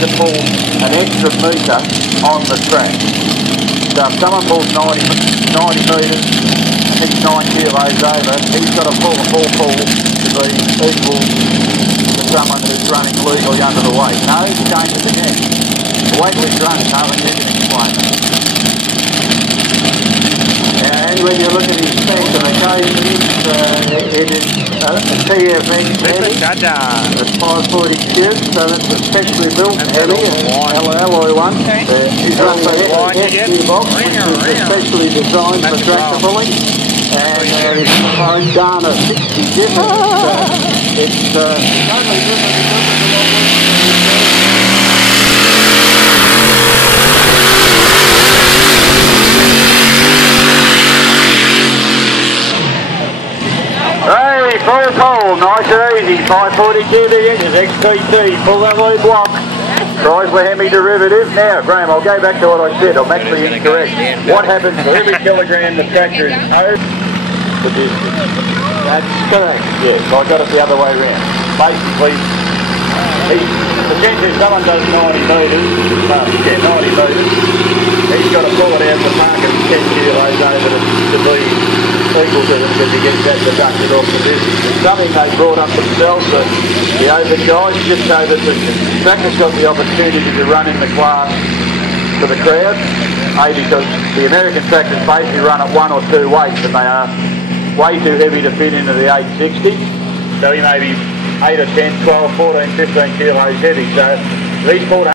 to pull an extra metre on the track. So if someone pulls 90 metres, he's 9 kilos over, he's got to pull a full pull to be equal to someone who's running legally under the weight. No, he changes again. The weight was drunk, Harlan, you can explain that. And when you look at his specifications, it is a TFX heavy, a 540 cube, so that's a specially built heavy, an alloy one. He's run the SQ box, which is especially designed for tractor pulling, and it's own Dana 60 different. It's totally different. Hey, full pull, nice and easy, 540 cubic inches, XTT, pull that lead block. Chrysler Hemi derivative. Now, Graham, I'll go back to what I said, I'm actually incorrect. What happens for every kilogram the tractor is owed? The distance. That's correct. Yes, I got it the other way around. Basically, potentially if someone does 90 metres, 90 metres, he's got to pull it out the park at 10 kilos over to be equal to them because he gets that deducted off the business. It's something they brought up themselves, the open guys, just so that the tractor's got the opportunity to run in the class for the crowd. Because the American tractors basically run at 1 or 2 weights and they are way too heavy to fit into the 860. So he may be 8 or 10, 12, 14, 15 kilos heavy. So these 14